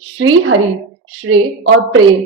श्री हरि श्रेय और प्रेम।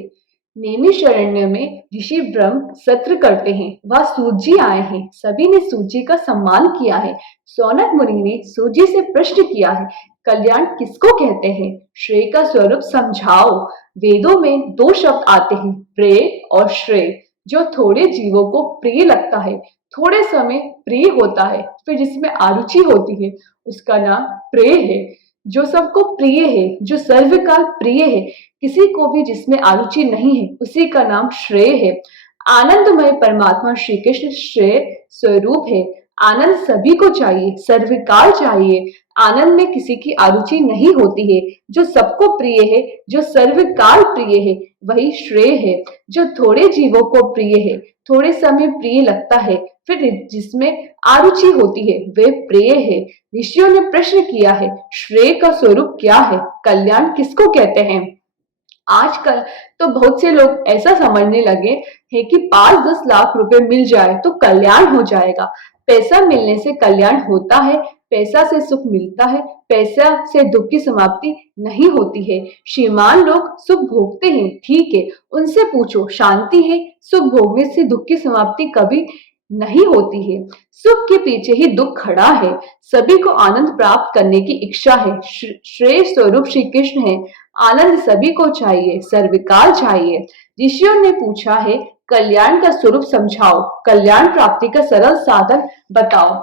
नैमिषारण्य में ऋषि ब्रह्म सत्र करते हैं। वह सूत जी आए हैं। सभी ने सूत जी का सम्मान किया है। सौनक मुनि ने सूत जी से प्रश्न किया है, कल्याण किसको कहते हैं? श्रेय का स्वरूप समझाओ। वेदों में दो शब्द आते हैं, प्रेय और श्रेय। जो थोड़े जीवों को प्रिय लगता है, थोड़े समय प्रिय होता है, फिर जिसमें आरुचि होती है, उसका नाम प्रेय है। जो सबको प्रिय है, जो सर्वकाल प्रिय है, किसी को भी जिसमें आरुचि नहीं है, उसी का नाम श्रेय है। आनंदमय परमात्मा श्री कृष्ण श्रेय स्वरूप है। आनंद सभी को चाहिए, सर्वकाल चाहिए। आनंद में किसी की आरुचि नहीं होती है। जो सबको प्रिय है, जो सर्वकाल प्रिय है, वही श्रेय है। जो थोड़े जीवों को प्रिय है, थोड़े समय प्रिय लगता है, फिर जिसमें आरुचि होती है, वे प्रिय है। ऋषियों ने प्रश्न किया है, श्रेय का स्वरूप क्या है? कल्याण किसको कहते हैं? आजकल तो बहुत से लोग ऐसा समझने लगे हैं कि 5-10 लाख रुपए मिल जाए तो कल्याण हो जाएगा। पैसा मिलने से कल्याण होता है, पैसा से सुख मिलता है, पैसा से दुख की समाप्ति नहीं होती है। श्रीमान लोग सुख भोगते हैं, ठीक है, उनसे पूछो शांति है? सुख भोगने से दुख की समाप्ति कभी नहीं होती है। सुख के पीछे ही दुख खड़ा है। सभी को आनंद प्राप्त करने की इच्छा है। श्रेय स्वरूप श्री कृष्ण है। आनंद सभी को चाहिए, सर्वकाल चाहिए। ऋषियों ने पूछा है, कल्याण का स्वरूप समझाओ, कल्याण प्राप्ति का सरल साधन बताओ।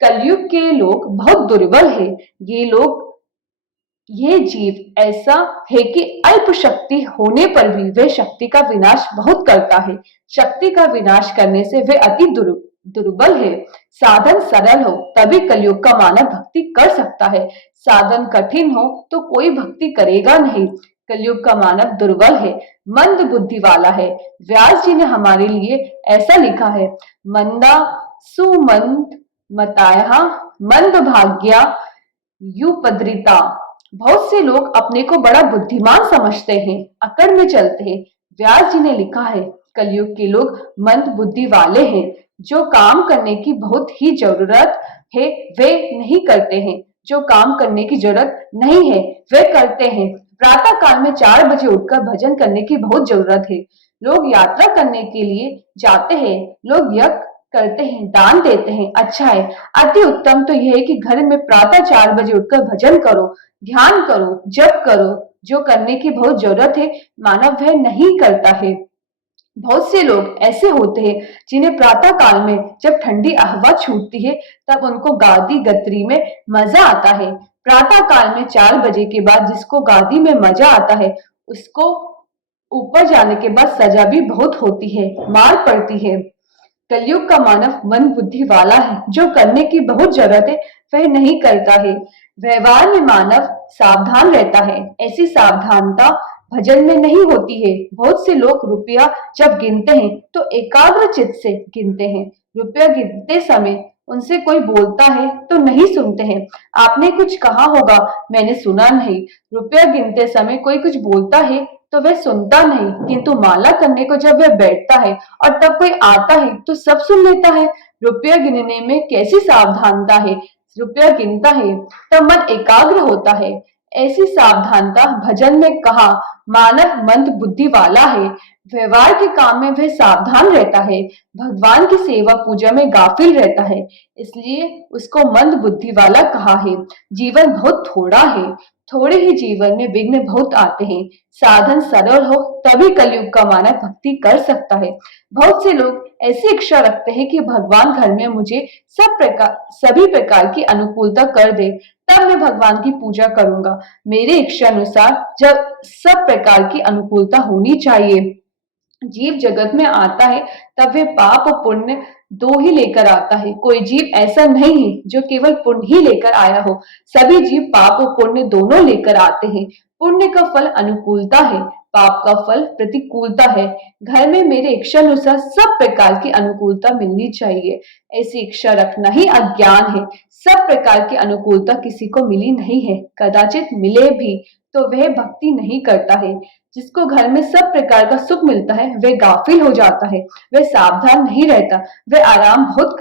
कलयुग के लोग बहुत दुर्बल है। ये जीव ऐसा है कि अल्प शक्ति होने पर भी वह शक्ति का विनाश बहुत करता है। शक्ति का विनाश करने से वह अति दुर्बल है। साधन सरल हो तभी कलयुग का मानव भक्ति कर सकता है। साधन कठिन हो तो कोई भक्ति करेगा नहीं। कलयुग का मानव दुर्बल है, मंद बुद्धि वाला है। व्यास जी ने हमारे लिए ऐसा लिखा है, मंदा सुमंद मताया मंद भाग्या युपद्रिता। बहुत से लोग अपने को बड़ा बुद्धिमान समझते हैं, अकड़ में चलते हैं। व्यास जी ने लिखा है, कलयुग के लोग मंद बुद्धि वाले हैं। जो काम करने की बहुत ही जरूरत है वे नहीं करते हैं, जो काम करने की जरूरत नहीं है वे करते हैं। प्रातः काल में 4 बजे उठकर भजन करने की बहुत जरूरत है। लोग यात्रा करने के लिए जाते हैं, लोग यज्ञ करते हैं, दान देते हैं, अच्छा है। अति उत्तम तो यह है कि घर में प्रातः 4 बजे उठकर भजन करो, ध्यान करो, जप करो। जो करने की बहुत जरूरत है, मानव वह नहीं करता है। बहुत से लोग ऐसे होते हैं जिन्हें प्रातः काल में जब ठंडी हवा छूटती है तब उनको गादी गतरी में मजा आता है। प्रातः काल में 4 बजे के बाद जिसको गादी में मजा आता है, उसको ऊपर जाने के बाद सजा भी बहुत होती है, मार पड़ती है। कलयुग का मानव मंद बुद्धि वाला है। जो करने की बहुत जरूरत है वह नहीं करता है। व्यवहार में मानव सावधान रहता है। ऐसी सावधानता भजन में नहीं होती है। बहुत से लोग रुपया जब गिनते हैं तो एकाग्र चित्त से गिनते हैं। रुपया गिनते समय उनसे कोई बोलता है तो नहीं सुनते हैं। आपने कुछ कहा होगा, मैंने सुना नहीं। रुपया गिनते समय कोई कुछ बोलता है तो वह सुनता नहीं, किंतु माला करने को जब वह बैठता है और तब कोई आता है तो सब सुन लेता है। रुपया गिनने में कैसी सावधानता है। रुपया गिनता है तब मन एकाग्र होता है। ऐसी सावधानता भजन में कहा, मानव मंद बुद्धि वाला है। व्यवहार के काम में वह सावधान रहता है, भगवान की सेवा पूजा में गाफिल रहता है, इसलिए उसको मंद बुद्धि वाला कहा है। जीवन बहुत थोड़ा है, थोड़े ही जीवन में विघ्न बहुत आते हैं। साधन सरल हो तभी कलयुग का मानव भक्ति कर सकता है। बहुत से लोग ऐसी इच्छा रखते हैं कि भगवान घर में मुझे सभी प्रकार की अनुकूलता कर दे, तब मैं भगवान की पूजा करूंगा। मेरे इच्छा अनुसार जब सब प्रकार की अनुकूलता होनी चाहिए। जीव जगत में आता है तब वे पाप और पुण्य दो ही लेकर आता है। कोई जीव ऐसा नहीं है जो केवल पुण्य ही लेकर आया हो। सभी जीव पाप और पुण्य दोनों लेकर आते हैं। पुण्य का फल अनुकूलता है, पाप का फल प्रतिकूलता है। घर में मेरे इच्छा अनुसार सब प्रकार की अनुकूलता मिलनी चाहिए। ऐसी इच्छा रखना ही अज्ञान है। सब प्रकार की अनुकूलता किसी को मिली नहीं है, कदाचित मिले भी तो वह भक्ति नहीं करता है। जिसको घर में सब प्रकार का सुख मिलता है वह गाफिल हो जाता है, वह सावधान नहीं रहता, वह आराम बहुत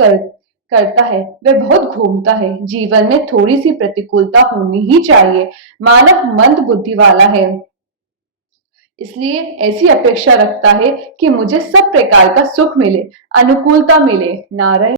करता है वह बहुत घूमता है। जीवन में थोड़ी सी प्रतिकूलता होनी ही चाहिए। मानव मंद बुद्धि वाला है, इसलिए ऐसी अपेक्षा रखता है कि मुझे सब प्रकार का सुख मिले, अनुकूलता मिले। नारायण।